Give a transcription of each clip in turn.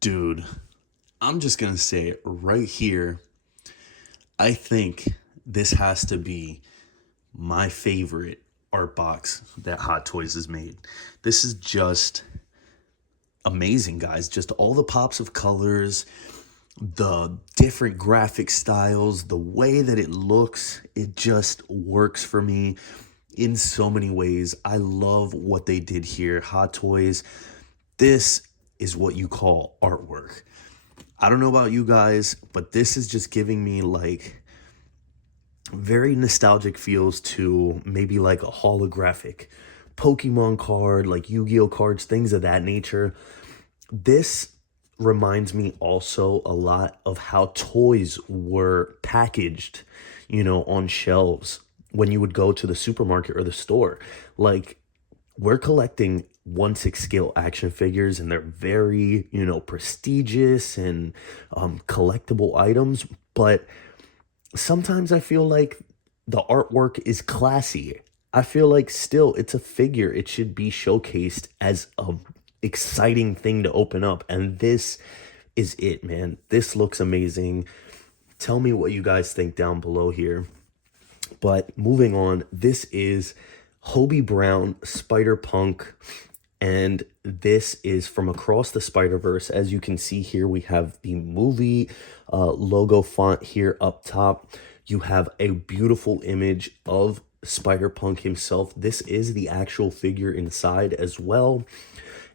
Dude, I'm just gonna say it right here. I think this has to be my favorite art box that Hot Toys has made. This is just amazing, guys. Just all the pops of colors, the different graphic styles, the way that it looks, it just works for me in so many ways. I love what they did here. Hot Toys, this is what you call artwork. I don't know about you guys, but this is just giving me like very nostalgic feels to maybe like a holographic Pokemon card, like Yu-Gi-Oh cards, things of that nature. This reminds me also a lot of how toys were packaged, on shelves when you would go to the supermarket or the store. Like, we're collecting 1/6 scale action figures, and they're very, prestigious and collectible items. But sometimes I feel like the artwork is classy. I feel like still it's a figure. It should be showcased as a exciting thing to open up. And this is it, man. This looks amazing. Tell me what you guys think down below here. But moving on, this is Hobie Brown Spider-Punk, and this is from across the Spider-Verse. As you can see here, we have the movie logo font here up top. You have a beautiful image of Spider-Punk himself. This is the actual figure inside as well,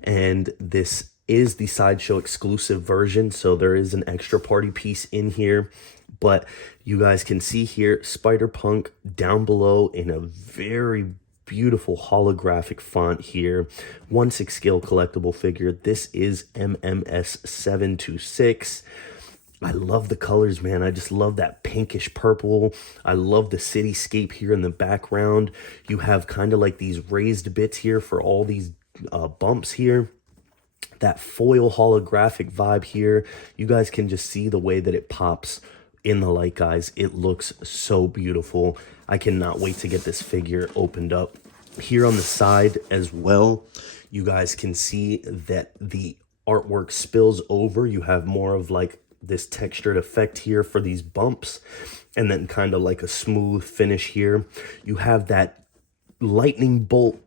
and this is the Sideshow exclusive version, so there is an extra party piece in here. But you guys can see here Spider-Punk down below in a very beautiful holographic font here. 1/6 scale collectible figure. This is MMS726. I love the colors, man. I just love that pinkish purple. I love the cityscape here in the background. You have kind of like these raised bits here for all these bumps here. That foil holographic vibe here. You guys can just see the way that it pops in the light, guys. It looks so beautiful. I cannot wait to get this figure opened up. Here on the side as well, you guys can see that the artwork spills over. You have more of like this textured effect here for these bumps, and then kind of like a smooth finish here. You have that lightning bolt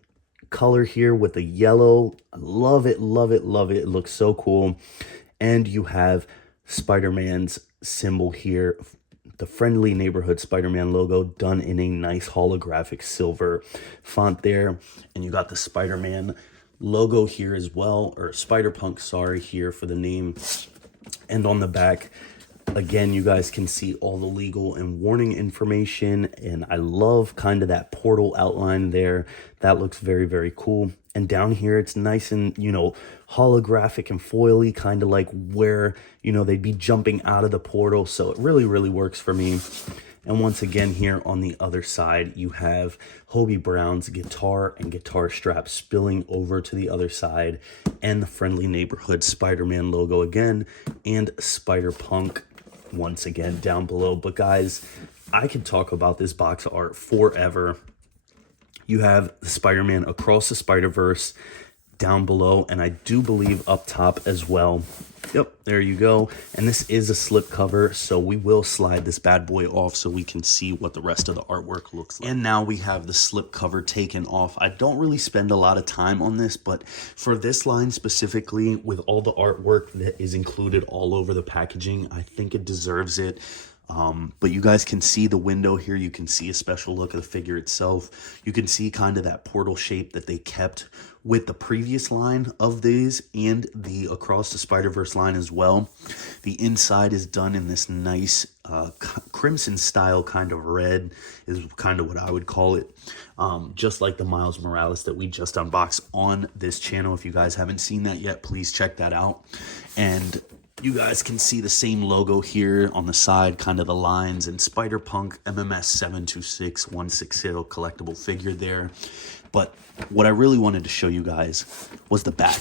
color here with the yellow. I love it, love it, love it. It looks so cool. And you have Spider-Man's symbol here, the Friendly Neighborhood Spider-Man logo done in a nice holographic silver font there. And you got the Spider-Man logo here as well, or Spider-Punk, sorry, here for the name. And on the back, again, you guys can see all the legal and warning information, and I love kind of that portal outline there. That looks very, very cool. And down here, it's nice and, holographic and foily, kind of like where, they'd be jumping out of the portal. So it really, really works for me. And once again, here on the other side, you have Hobie Brown's guitar and guitar strap spilling over to the other side, and the Friendly Neighborhood Spider-Man logo again, and Spider-Punk once again down below. But guys, I could talk about this box of art forever. You have the Spider-Man Across the Spider-Verse down below, and I do believe up top as well. Yep, there you go. And this is a slip cover, so we will slide this bad boy off so we can see what the rest of the artwork looks like. And now we have the slip cover taken off. I don't really spend a lot of time on this, but for this line specifically, with all the artwork that is included all over the packaging, I think it deserves it. But you guys can see the window here. You can see a special look of the figure itself. You can see kind of that portal shape that they kept with the previous line of these and the Across the Spider-Verse line as well. The inside is done in this nice crimson style kind of red is kind of what I would call it. Just like the Miles Morales that we just unboxed on this channel. If you guys haven't seen that yet, please check that out. And you guys can see the same logo here on the side, kind of the lines, and Spider-Punk MMS726 1/6 collectible figure there. But what I really wanted to show you guys was the back.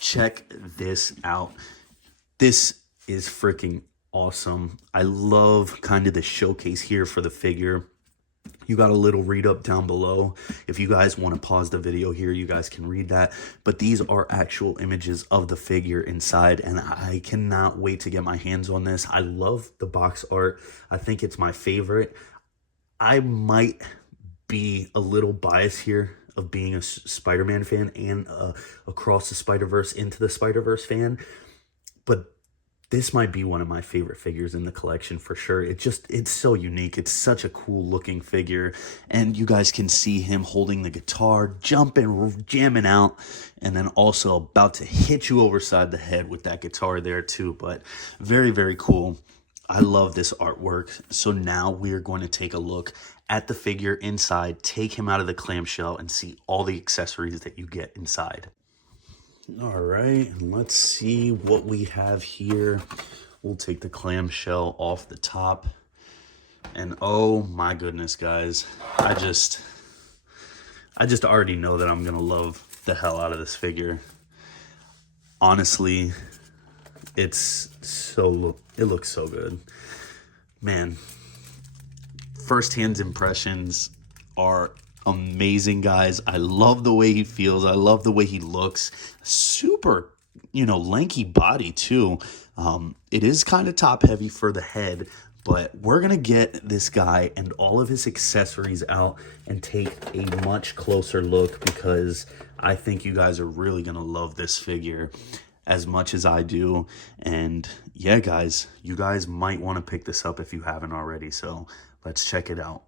Check this out. This is freaking awesome. I love kind of the showcase here for the figure. You got a little read up down below. If you guys want to pause the video here, you guys can read that. But these are actual images of the figure inside, and I cannot wait to get my hands on this. I love the box art. I think it's my favorite. I might be a little biased here of being a Spider-Man fan and Across the Spider-Verse Into the Spider-Verse fan, but this might be one of my favorite figures in the collection for sure. It's so unique. It's such a cool looking figure. And you guys can see him holding the guitar, jumping, jamming out, and then also about to hit you overside the head with that guitar there too. But very, very cool. I love this artwork. So now we're going to take a look at the figure inside, take him out of the clamshell, and see all the accessories that you get inside. All right, let's see what we have here. We'll take the clamshell off the top. And oh my goodness, guys, I just already know that I'm gonna love the hell out of this figure. Honestly, it looks so good. Man, first-hand impressions are amazing, guys. I love the way he feels. I love the way he looks. Super, lanky body too. It is kind of top heavy for the head, but we're gonna get this guy and all of his accessories out and take a much closer look, because I think you guys are really gonna love this figure as much as I do. And yeah, guys, you guys might want to pick this up if you haven't already. So let's check it out.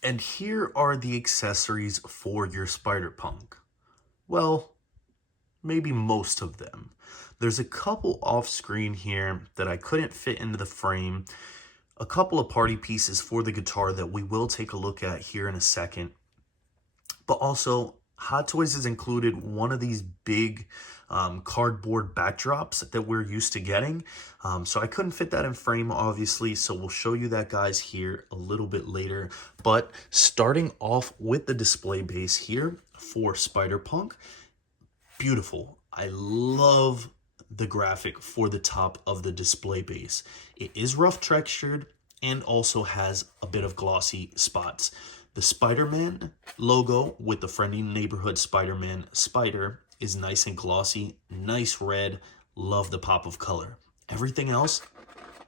And here are the accessories for your Spider-Punk. Well, maybe most of them. There's a couple off screen here that I couldn't fit into the frame. A couple of party pieces for the guitar that we will take a look at here in a second. But also, Hot Toys has included one of these big cardboard backdrops that we're used to getting. So I couldn't fit that in frame, obviously. So we'll show you that, guys, here a little bit later. But starting off with the display base here for Spider-Punk, beautiful. I love the graphic for the top of the display base. It is rough textured and also has a bit of glossy spots. The Spider-Man logo with the Friendly Neighborhood Spider-Man spider is nice and glossy, nice red. Love the pop of color. Everything else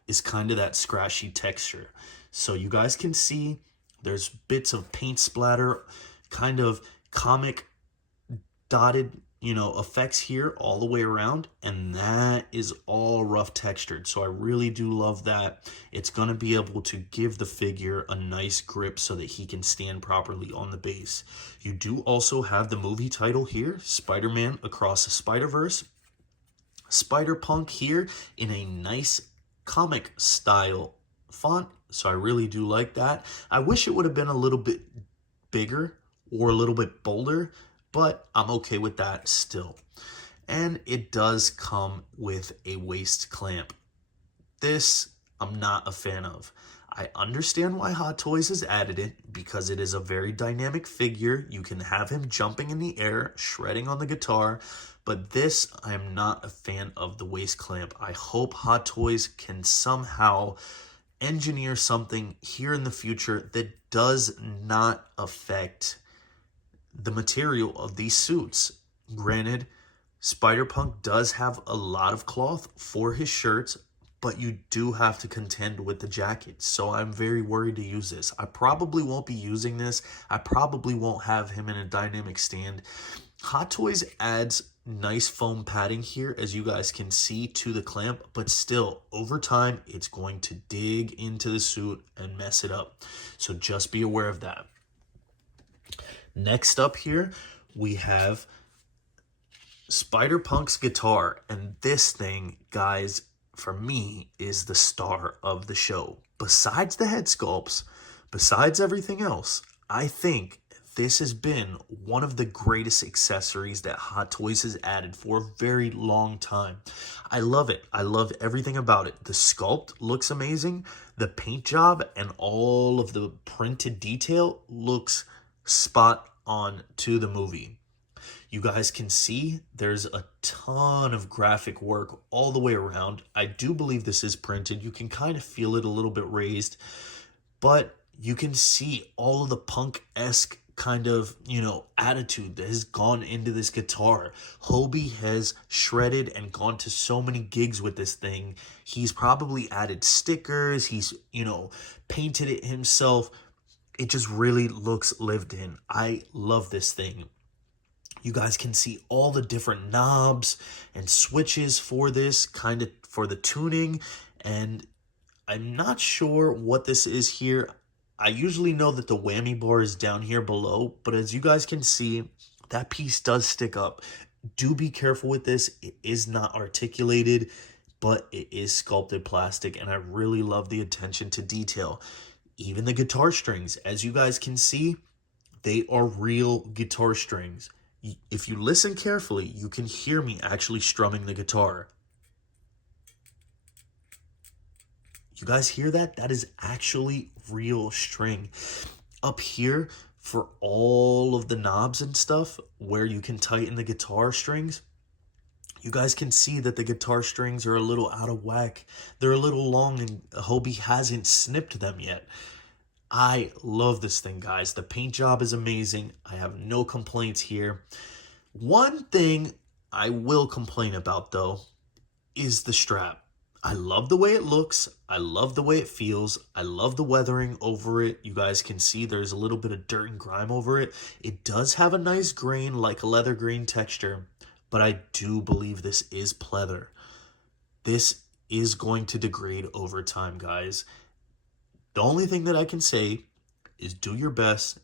is kind of that scratchy texture. So you guys can see there's bits of paint splatter, kind of comic dotted, effects here all the way around, and that is all rough textured. So I really do love that. It's going to be able to give the figure a nice grip so that he can stand properly on the base. You do also have the movie title here, Spider-Man Across the Spider-Verse. Spider-Punk here in a nice comic style font, so I really do like that. I wish it would have been a little bit bigger or a little bit bolder, but I'm okay with that still. And it does come with a waist clamp. This I'm not a fan of. I understand why Hot Toys has added it, because it is a very dynamic figure. You can have him jumping in the air, shredding on the guitar, but this, I am not a fan of the waist clamp. I hope Hot Toys can somehow engineer something here in the future that does not affect the material of these suits. Granted, Spider-Punk does have a lot of cloth for his shirts, but you do have to contend with the jacket. So I'm very worried to use this. I probably won't be using this. I probably won't have him in a dynamic stand. Hot Toys adds nice foam padding here, as you guys can see, to the clamp, but still, over time, it's going to dig into the suit and mess it up. So just be aware of that. Next up here, we have Spider-Punk's guitar. And this thing, guys, for me, is the star of the show. Besides the head sculpts, besides everything else, I think this has been one of the greatest accessories that Hot Toys has added for a very long time. I love it. I love everything about it. The sculpt looks amazing. The paint job and all of the printed detail looks spot on to the movie. You guys can see there's a ton of graphic work all the way around. I do believe this is printed. You can kind of feel it a little bit raised, but You can see all of the punk-esque kind of, attitude that has gone into this guitar. Hobie has shredded and gone to so many gigs with this thing. He's probably added stickers, he's, painted it himself. It just really looks lived in. I love this thing. You guys can see all the different knobs and switches for this, kind of for the tuning. And I'm not sure what this is here. I usually know that the whammy bar is down here below, but as you guys can see, that piece does stick up. Do be careful with this. It is not articulated, but it is sculpted plastic, and I really love the attention to detail. Even the guitar strings, as you guys can see, they are real guitar strings. If you listen carefully, you can hear me actually strumming the guitar. You guys hear that? That is actually real string. Up here, for all of the knobs and stuff, where you can tighten the guitar strings, you guys can see that the guitar strings are a little out of whack. They're a little long and Hobie hasn't snipped them yet. I love this thing, guys. The paint job is amazing. I have no complaints here. One thing I will complain about, though, is the strap. I love the way it looks. I love the way it feels. I love the weathering over it. You guys can see there's a little bit of dirt and grime over it. It does have a nice grain, like a leather green texture, but I do believe this is pleather. This is going to degrade over time, guys. The only thing that I can say is do your best,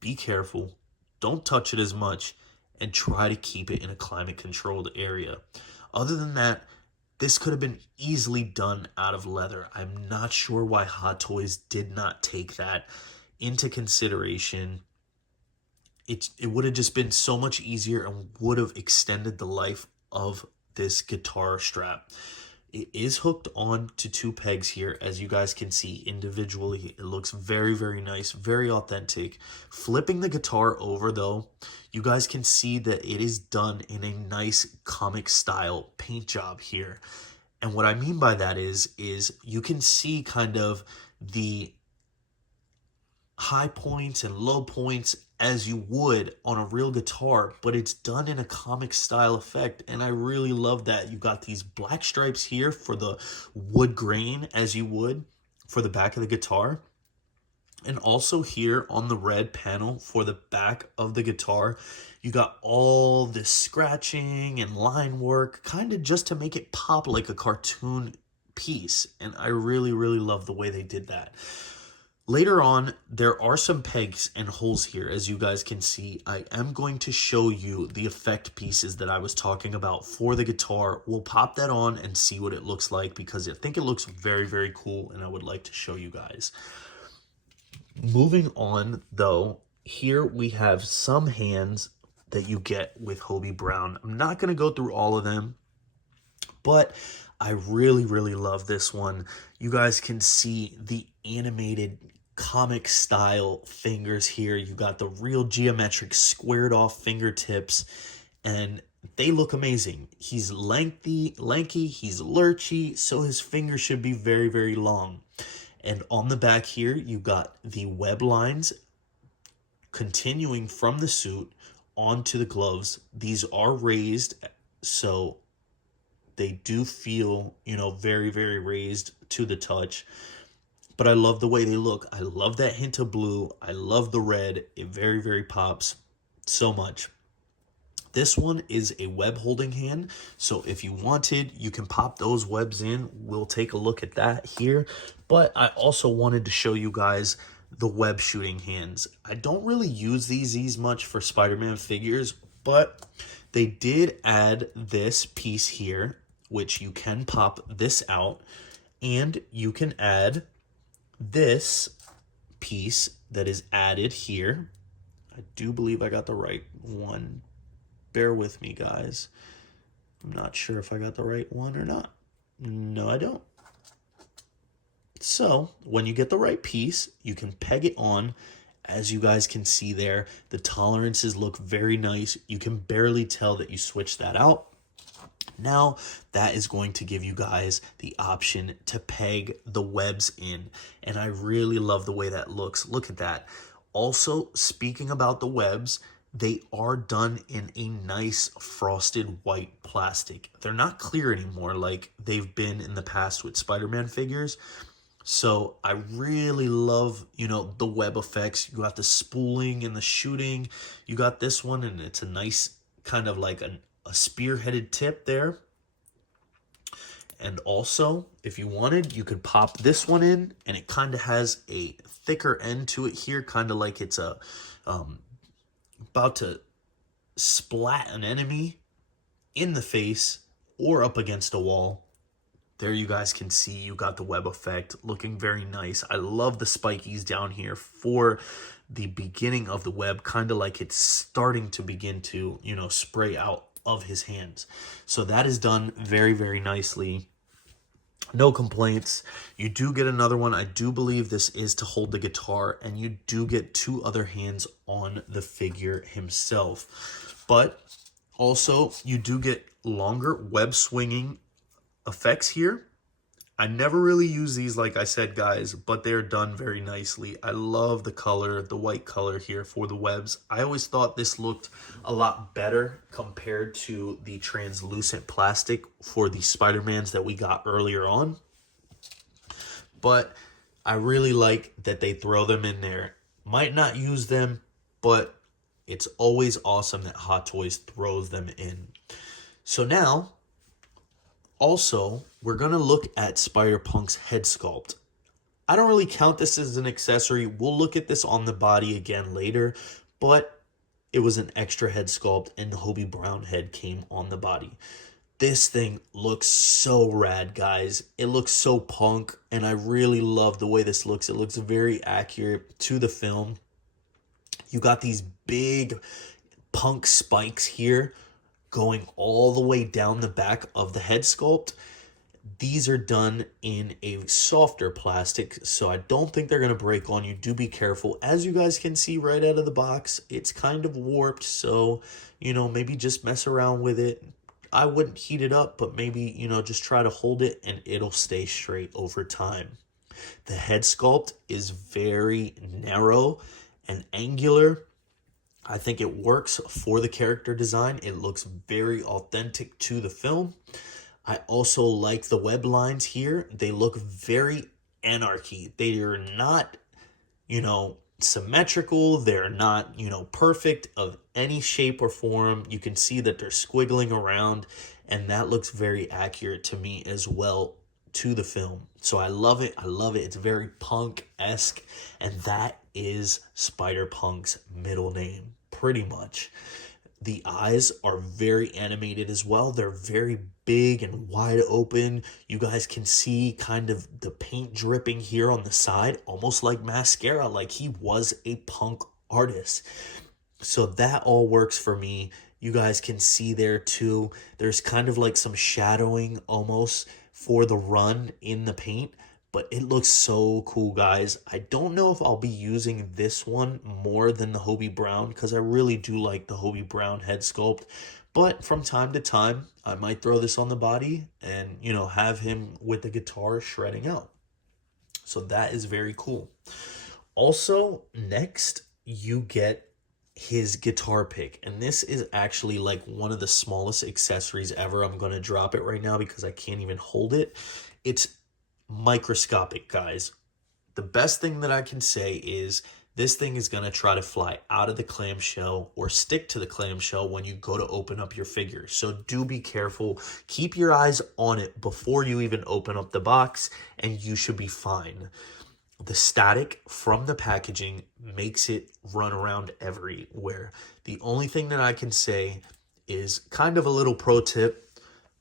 be careful, don't touch it as much, and try to keep it in a climate controlled area. Other than that, this could have been easily done out of leather. I'm not sure why Hot Toys did not take that into consideration. It would have just been so much easier and would have extended the life of this guitar strap. It is hooked on to two pegs here, as you guys can see individually. It looks very, very nice, very authentic. Flipping the guitar over, though, you guys can see that it is done in a nice comic style paint job here. And what I mean by that is you can see kind of the high points and low points as you would on a real guitar, but it's done in a comic style effect, and I really love that. You got these black stripes here for the wood grain, as you would for the back of the guitar, and also here on the red panel for the back of the guitar, you got all this scratching and line work, kind of just to make it pop like a cartoon piece, and I really, really love the way they did that. Later on, there are some pegs and holes here, as you guys can see. I am going to show you the effect pieces that I was talking about for the guitar. We'll pop that on and see what it looks like, because I think it looks very, very cool, and I would like to show you guys. Moving on, though, here we have some hands that you get with Hobie Brown. I'm not going to go through all of them, but I really, really love this one. You guys can see the animated comic style fingers here. You got the real geometric squared off fingertips, and they look amazing. He's lanky, he's lurchy, so his fingers should be very, very long. And on the back here, you got the web lines continuing from the suit onto the gloves. These are raised, so they do feel, very, very raised to the touch. But I love the way they look. I love that hint of blue. I love the red. It very, very pops so much. This one is a web holding hand, so if you wanted, you can pop those webs in. We'll take a look at that here. But I also wanted to show you guys the web shooting hands. I don't really use these much for Spider-Man figures, but they did add this piece here, which you can pop this out, and you can add this piece that is added here. I do believe I got the right one. Bear with me, guys. I'm not sure if I got the right one or not. No, I don't. So, when you get the right piece, you can peg it on. As you guys can see there, the tolerances look very nice. You can barely tell that you switched that out. Now, that is going to give you guys the option to peg the webs in. And I really love the way that looks. Look at that. Also, speaking about the webs, they are done in a nice frosted white plastic. They're not clear anymore like they've been in the past with Spider-Man figures. So I really love, the web effects. You got the spooling and the shooting. You got this one, and it's a nice kind of like a spearheaded tip there. And also, if you wanted, you could pop this one in, and it kind of has a thicker end to it here, kind of like it's about to splat an enemy in the face or up against a wall. There you guys can see you got the web effect looking very nice. I love the spikies down here for the beginning of the web, kind of like it's starting to begin to, spray out of his hands. So that is done very, very nicely. No complaints. You do get another one. I do believe this is to hold the guitar, and you do get 2 other hands on the figure himself. But also, you do get longer web swinging effects here. I never really use these, like I said, guys, but they're done very nicely. I love the color, the white color here for the webs. I always thought this looked a lot better compared to the translucent plastic for the Spider-Mans that we got earlier on. But I really like that they throw them in there. Might not use them, but it's always awesome that Hot Toys throws them in. So now, also, we're going to look at Spider-Punk's head sculpt. I don't really count this as an accessory. We'll look at this on the body again later, but it was an extra head sculpt, and the Hobie Brown head came on the body. This thing looks so rad, guys. It looks so punk, and I really love the way this looks. It looks very accurate to the film. You got these big punk spikes here going all the way down the back of the head sculpt. These are done in a softer plastic, so I don't think they're going to break on you. Do be careful. As you guys can see right out of the box, it's kind of warped, so, maybe just mess around with it. I wouldn't heat it up, but maybe, just try to hold it, and it'll stay straight over time. The head sculpt is very narrow and angular. I think it works for the character design. It looks very authentic to the film. I also like the web lines here. They look very anarchy. They are not, symmetrical. They're not, perfect of any shape or form. You can see that they're squiggling around, and that looks very accurate to me as well to the film. So I love it. I love it. It's very punk-esque, and that is Spider-Punk's middle name, pretty much. The eyes are very animated as well. They're very big and wide open. You guys can see kind of the paint dripping here on the side, almost like mascara, like he was a punk artist. So that all works for me. You guys can see there too. There's kind of like some shadowing almost for the run in the paint, but it looks so cool, guys. I don't know if I'll be using this one more than the Hobie Brown, because I really do like the Hobie Brown head sculpt. But from time to time, I might throw this on the body and, have him with the guitar shredding out. So that is very cool. Also, next, you get his guitar pick, and this is actually like one of the smallest accessories ever. I'm going to drop it right now because I can't even hold it. It's microscopic, guys. The best thing that I can say is this thing is going to try to fly out of the clamshell or stick to the clamshell when you go to open up your figure. So do be careful. Keep your eyes on it before you even open up the box, and you should be fine. The static from the packaging makes it run around everywhere. The only thing that I can say is kind of a little pro tip.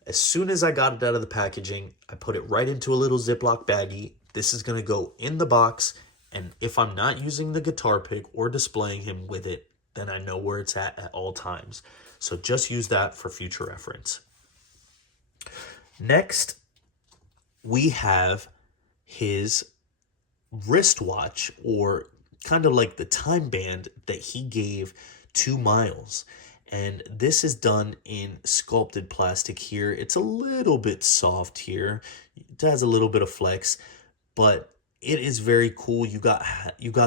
As soon as I got it out of the packaging, I put it right into a little Ziploc baggie. This is going to go in the box, and if I'm not using the guitar pick or displaying him with it, then I know where it's at all times. So just use that for future reference. Next, we have his wristwatch, or kind of like the time band that he gave to Miles. And this is done in sculpted plastic here. It's a little bit soft here. It has a little bit of flex, but it is very cool. You got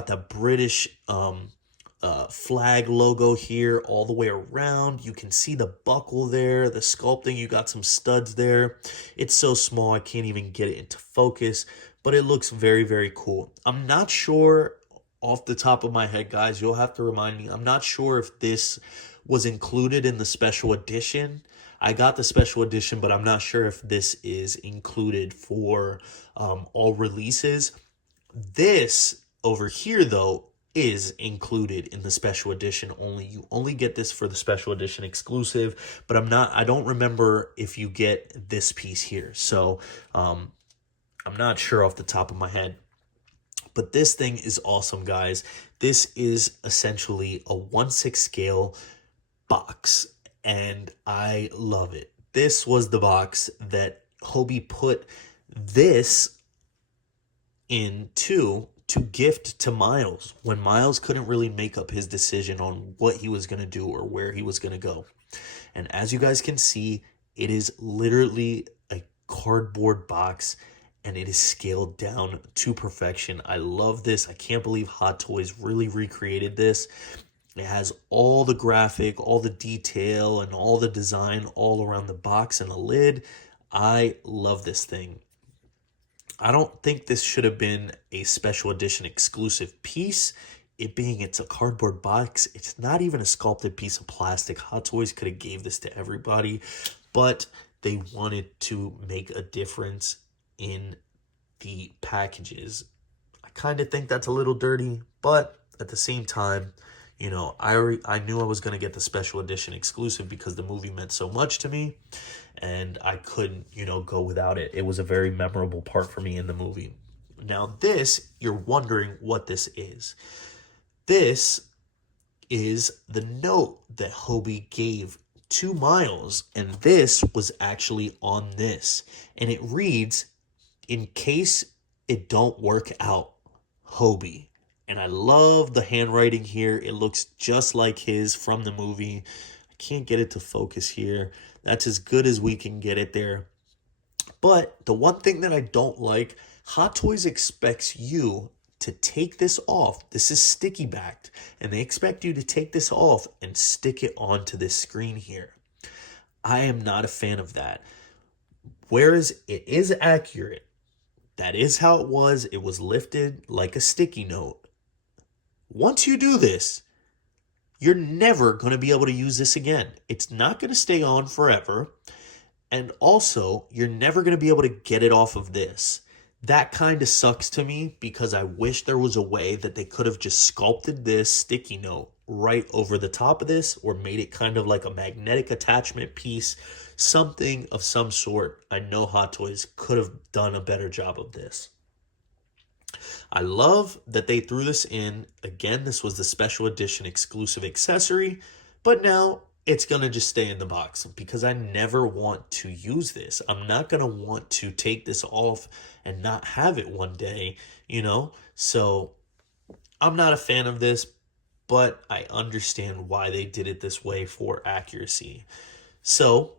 the British flag logo here all the way around. You can see the buckle there, the sculpting. You got some studs there. It's so small I can't even get it into focus, but it looks very, very cool. I'm not sure off the top of my head, guys. You'll have to remind me. I'm not sure if this was included in the special edition. I got the special edition, but I'm not sure if this is included for all releases. This over here, though, is included in the special edition only. You only get this for the special edition exclusive, but I don't remember if you get this piece here. So I'm not sure off the top of my head. But this thing is awesome, guys. This is essentially a 1/6 scale box, and I love it. This was the box that Hobie put this into to gift to Miles when Miles couldn't really make up his decision on what he was going to do or where he was going to go. And as you guys can see, it is literally a cardboard box, and it is scaled down to perfection. I love this. I can't believe Hot Toys really recreated this. It has all the graphic, all the detail, and all the design all around the box and the lid. I love this thing. I don't think this should have been a special edition exclusive piece. It being it's a cardboard box, it's not even a sculpted piece of plastic. Hot Toys could have gave this to everybody, but they wanted to make a difference in the packages. I kind of think that's a little dirty, but at the same time, you know, I knew I was going to get the special edition exclusive because the movie meant so much to me, and I couldn't, go without it. It was a very memorable part for me in the movie. Now this, you're wondering what this is. This is the note that Hobie gave to Miles, and this was actually on this. And it reads, "In case it don't work out, Hobie." And I love the handwriting here. It looks just like his from the movie. I can't get it to focus here. That's as good as we can get it there. But the one thing that I don't like, Hot Toys expects you to take this off. This is sticky backed, and they expect you to take this off and stick it onto this screen here. I am not a fan of that. Whereas it is accurate. That is how it was. It was lifted like a sticky note. Once you do this, you're never going to be able to use this again. It's not going to stay on forever. And also, you're never going to be able to get it off of this. That kind of sucks to me because I wish there was a way that they could have just sculpted this sticky note right over the top of this, or made it kind of like a magnetic attachment piece, something of some sort. I know Hot Toys could have done a better job of this. I love that they threw this in. Again, this was the special edition exclusive accessory, but now it's going to just stay in the box because I never want to use this. I'm not going to want to take this off and not have it one day, So I'm not a fan of this, but I understand why they did it this way for accuracy. So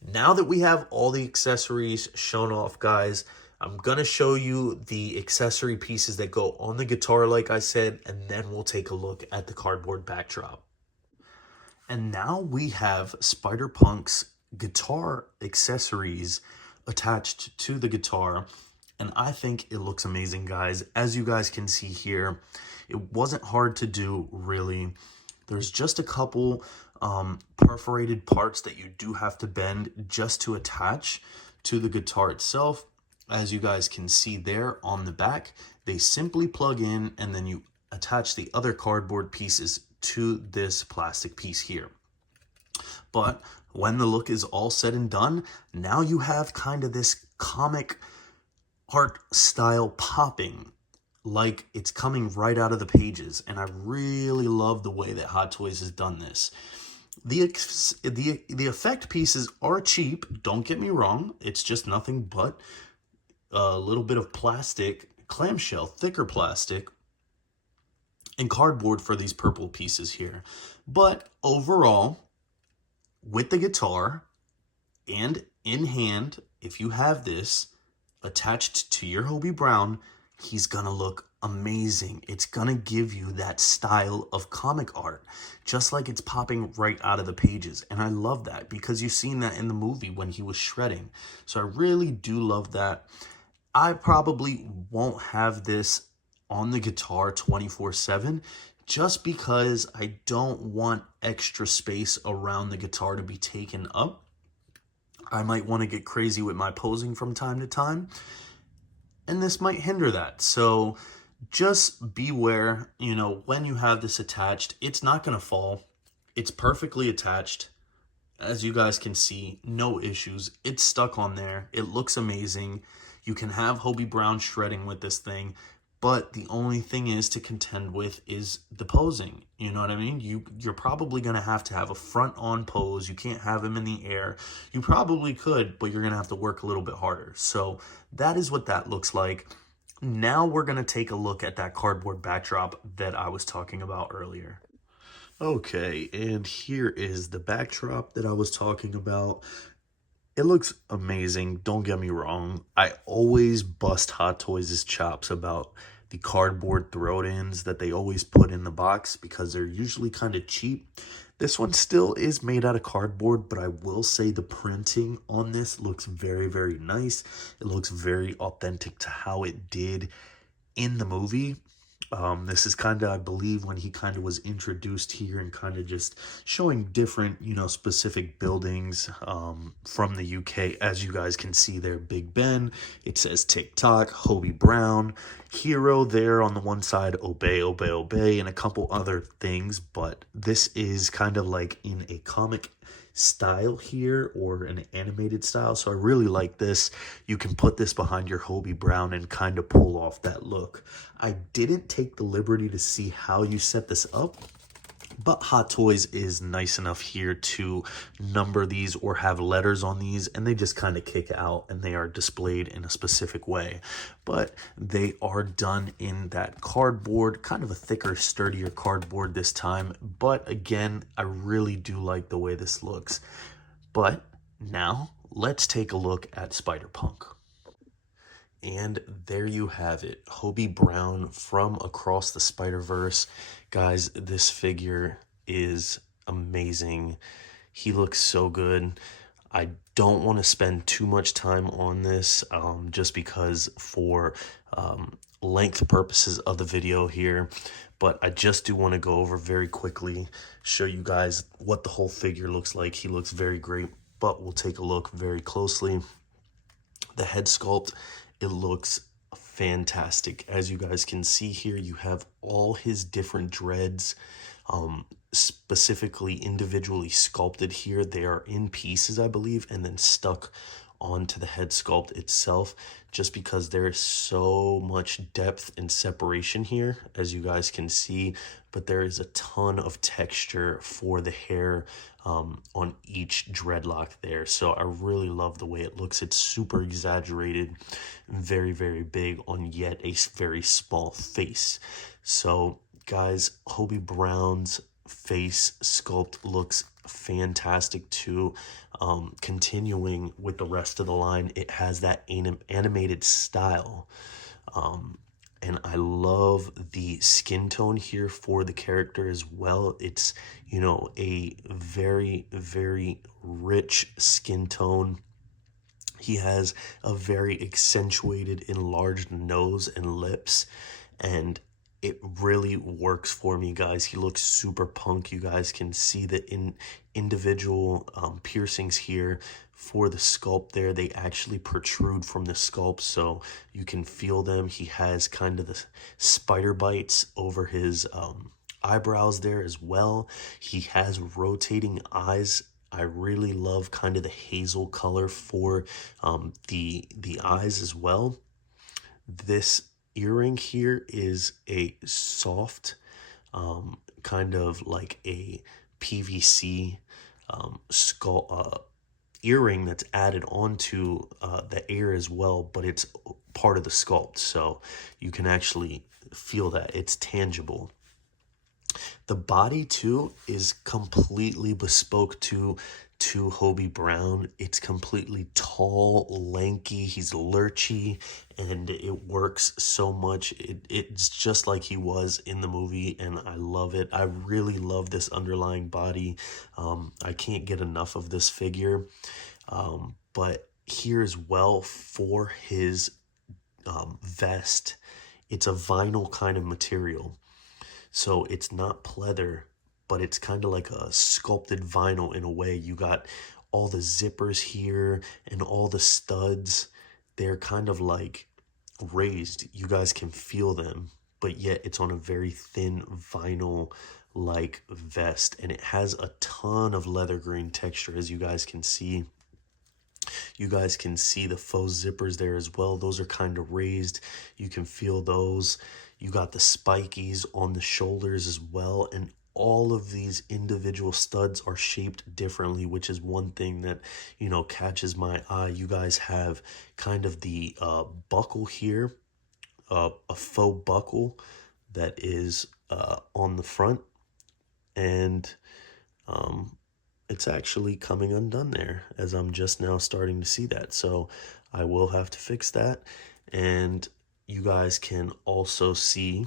now that we have all the accessories shown off, guys, I'm going to show you the accessory pieces that go on the guitar, like I said, and then we'll take a look at the cardboard backdrop. And now we have Spider-Punk's guitar accessories attached to the guitar, and I think it looks amazing, guys. As you guys can see here, it wasn't hard to do, really. There's just a couple perforated parts that you do have to bend just to attach to the guitar itself. As you guys can see there on the back, they simply plug in, and then you attach the other cardboard pieces to this plastic piece here. But when the look is all said and done, now you have kind of this comic art style popping, like it's coming right out of the pages. And I really love the way that Hot Toys has done this. The effect pieces are cheap, don't get me wrong. It's just nothing but a little bit of plastic, clamshell, thicker plastic, and cardboard for these purple pieces here. But overall, with the guitar and in hand, if you have this attached to your Hobie Brown, he's gonna look amazing. It's gonna give you that style of comic art, just like it's popping right out of the pages. And I love that because you've seen that in the movie when he was shredding. So I really do love that. I probably won't have this on the guitar 24/7 just because I don't want extra space around the guitar to be taken up. I might want to get crazy with my posing from time to time, and this might hinder that. So just beware, when you have this attached, it's not going to fall. It's perfectly attached. As you guys can see, no issues. It's stuck on there. It looks amazing. You can have Hobie Brown shredding with this thing, but the only thing is to contend with is the posing. You know what I mean? You're probably going to have a front-on pose. You can't have him in the air. You probably could, but you're going to have to work a little bit harder. So that is what that looks like. Now we're going to take a look at that cardboard backdrop that I was talking about earlier. Okay, and here is the backdrop that I was talking about. It looks amazing, don't get me wrong. I always bust Hot Toys' chops about the cardboard throw-ins that they always put in the box because they're usually kind of cheap. This one still is made out of cardboard, but I will say the printing on this looks very, very nice. It looks very authentic to how it did in the movie. This is kind of, I believe, when he kind of was introduced here and kind of just showing different, specific buildings from the UK. As you guys can see there, Big Ben, it says TikTok, Hobie Brown, Hero there on the one side, Obey, Obey, Obey, and a couple other things. But this is kind of like in a comic style here, or an animated style, so I really like this. You can put this behind your Hobie Brown and kind of pull off that look. I didn't take the liberty to see how you set this up, but Hot Toys is nice enough here to number these or have letters on these, and they just kind of kick out and they are displayed in a specific way. But they are done in that cardboard, kind of a thicker, sturdier cardboard this time. But again, I really do like the way this looks. But now let's take a look at Spider-Punk. And there you have it, Hobie Brown from Across the Spider-Verse. Guys, this figure is amazing. He looks so good. I don't want to spend too much time on this just because for length purposes of the video here. But I just do want to go over very quickly, show you guys what the whole figure looks like. He looks very great, but we'll take a look very closely. The head sculpt, it looks fantastic. As you guys can see here, you have all his different dreads, specifically individually sculpted here. They are in pieces, I believe, and then stuck onto the head sculpt itself, just because there is so much depth and separation here, as you guys can see. But there is a ton of texture for the hair on each dreadlock there. So I really love the way it looks. It's super exaggerated, very, very big on yet a very small face. So guys, Hobie Brown's face sculpt looks fantastic too. Continuing with the rest of the line, it has that animated style. And I love the skin tone here for the character as well. It's, a very, very rich skin tone. He has a very accentuated, enlarged nose and lips, and it really works for me, guys. He looks super punk. You guys can see the individual piercings here for the sculpt there. They actually protrude from the sculpt, so you can feel them. He has kind of the spider bites over his eyebrows there as well. He has rotating eyes. I really love kind of the hazel color for the eyes as well. This earring here is a soft kind of like a PVC earring that's added onto the ear as well, but it's part of the sculpt, so you can actually feel that it's tangible. The body too is completely bespoke to to Hobie Brown. It's completely tall, lanky, he's lurchy, and it works so much. It's just like he was in the movie, and I love it. I really love this underlying body. I can't get enough of this figure. But here as well for his vest, it's a vinyl kind of material. So it's not pleather, but it's kind of like a sculpted vinyl in a way. You got all the zippers here and all the studs. They're kind of like raised. You guys can feel them, but yet it's on a very thin vinyl like vest, and it has a ton of leather green texture, as you guys can see. You guys can see the faux zippers there as well. Those are kind of raised. You can feel those. You got the spikies on the shoulders as well. And all of these individual studs are shaped differently, which is one thing that, you know, catches my eye. You guys have kind of the buckle here, a faux buckle that is on the front. And it's actually coming undone there, as I'm just now starting to see that. So I will have to fix that. And you guys can also see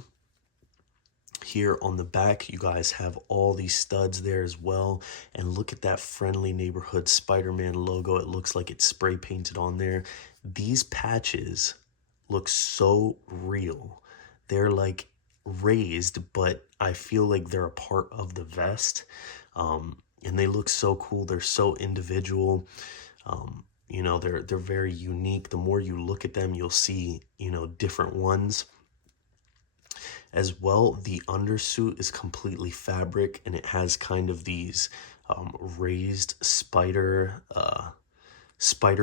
here on the back, you guys have all these studs there as well. And look at that friendly neighborhood Spider-Man logo. It looks like it's spray painted on there. These patches look so real. They're like raised, but I feel like they're a part of the vest. And they look so cool. They're so individual. You know, they're very unique. The more you look at them, you'll see, you know, different ones. As well, the undersuit is completely fabric, and it has kind of these raised spider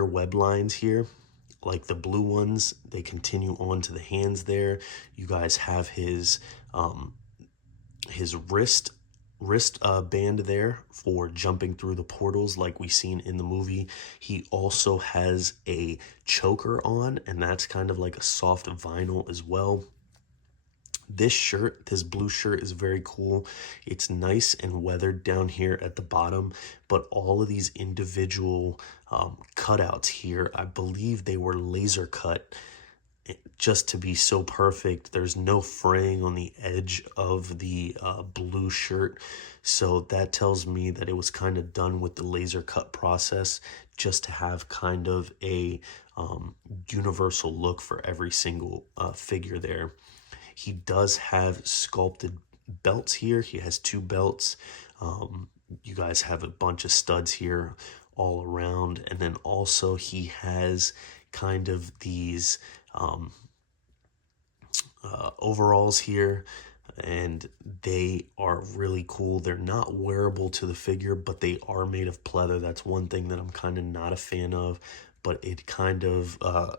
web lines here, like the blue ones. They continue on to the hands there. You guys have his wrist band there for jumping through the portals like we seen in the movie. He also has a choker on, and that's kind of like a soft vinyl as well. This shirt, this blue shirt, is very cool. It's nice and weathered down here at the bottom, but all of these individual cutouts here, I believe they were laser cut just to be so perfect. There's no fraying on the edge of the blue shirt, so that tells me that it was kind of done with the laser cut process just to have kind of a universal look for every single figure there. He does have sculpted belts here. He has 2 belts. You guys have a bunch of studs here all around. And then also he has kind of these overalls here, and they are really cool. They're not wearable to the figure, but they are made of pleather. That's one thing that I'm kind of not a fan of, but it kind of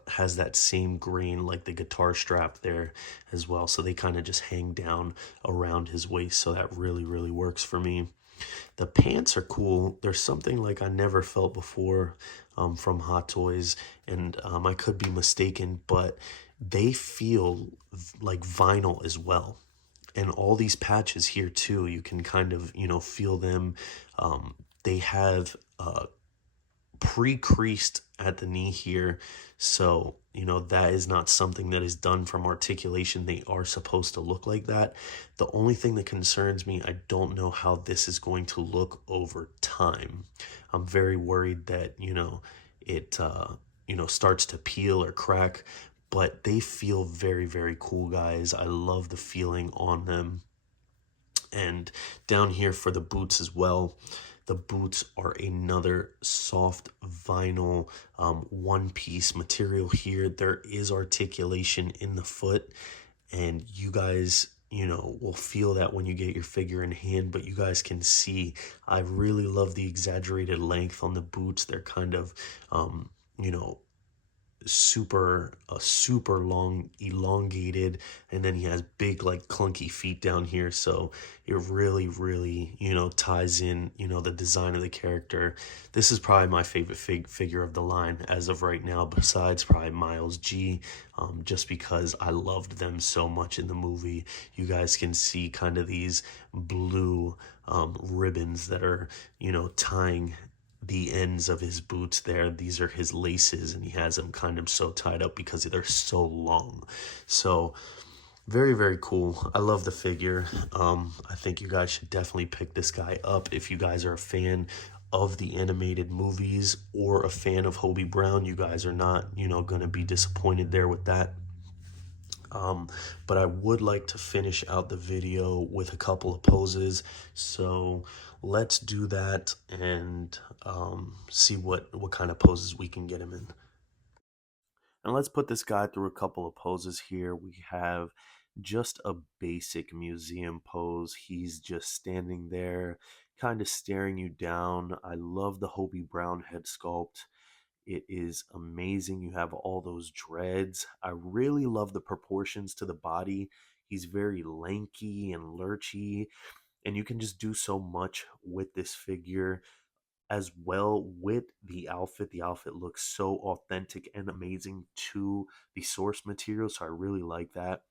has that same grain like the guitar strap there as well. So they kind of just hang down around his waist. So that really, really works for me. The pants are cool. There's something like I never felt before from Hot Toys, and I could be mistaken, but they feel like vinyl as well. And all these patches here too, you can kind of, you know, feel them. They have pre-creased at the knee here, so you know that is not something that is done from articulation. They are supposed to look like that. The only thing that concerns me, I don't know how this is going to look over time. I'm very worried that, you know, it you know, starts to peel or crack, but they feel very, very cool, guys. I love the feeling on them. And down here for the boots as well, the boots are another soft vinyl one-piece material here. There is articulation in the foot, and you guys, you know, will feel that when you get your figure in hand, but you guys can see I really love the exaggerated length on the boots. They're kind of you know, super long, elongated, and then he has big like clunky feet down here, so it really, you know, ties in, you know, the design of the character. This is probably my favorite figure of the line as of right now, besides probably Miles G, just because I loved them so much in the movie. You guys can see kind of these blue ribbons that are, you know, tying the ends of his boots there. These are his laces, and he has them kind of so tied up because they're so long. So very, very cool. I love the figure. I think you guys should definitely pick this guy up if you guys are a fan of the animated movies or a fan of Hobie Brown. You guys are not, going to be disappointed there with that. Um, but I would like to finish out the video with a couple of poses. So let's do that and see what kind of poses we can get him in. And let's put this guy through a couple of poses here. We have just a basic museum pose. He's just standing there, kind of staring you down. I love the Hobie Brown head sculpt. It is amazing. You have all those dreads. I really love the proportions to the body. He's very lanky and lurchy, and you can just do so much with this figure as well with the outfit. The outfit looks so authentic and amazing to the source material, so I really like that.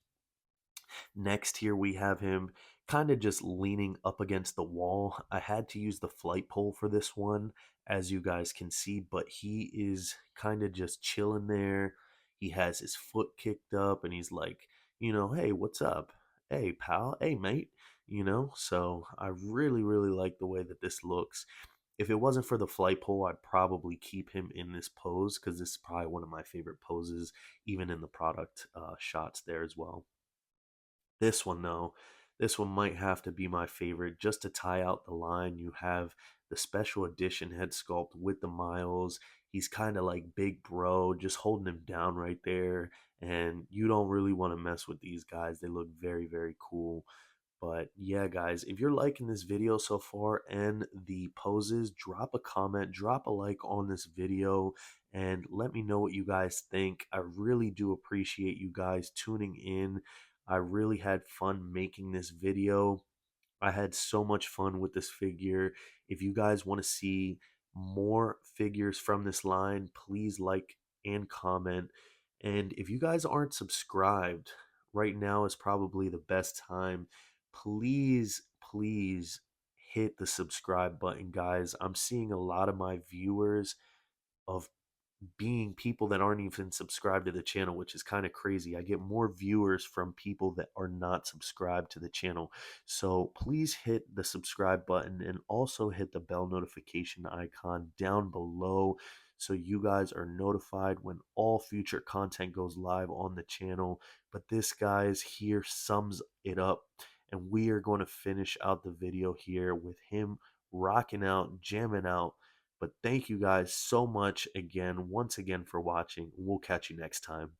Next here we have him kind of just leaning up against the wall. I had to use the flight pole for this one, as you guys can see, but he is kind of just chilling there. He has his foot kicked up and he's like, hey, what's up? Hey, pal. Hey, mate. So I really, really like the way that this looks. If it wasn't for the flight pole, I'd probably keep him in this pose because this is probably one of my favorite poses, even in the product shots there as well. This one, though, this one might have to be my favorite. Just to tie out the line, you have the special edition head sculpt with the miles. He's kind of like Big Bro, just holding him down right there. And you don't really want to mess with these guys. They look very, very cool. But yeah, guys, if you're liking this video so far and the poses, drop a comment, drop a like on this video, and let me know what you guys think. I really do appreciate you guys tuning in. I really had fun making this video. I had so much fun with this figure. If you guys want to see more figures from this line, please like and comment. And if you guys aren't subscribed, right now is probably the best time. Please, please hit the subscribe button, guys. I'm seeing a lot of my viewers of being people that aren't even subscribed to the channel, which is kind of crazy. I get more viewers from people that are not subscribed to the channel. So please hit the subscribe button and also hit the bell notification icon down below so you guys are notified when all future content goes live on the channel. But this, guys, here sums it up. And we are going to finish out the video here with him rocking out, jamming out. But thank you guys so much again, once again, for watching. We'll catch you next time.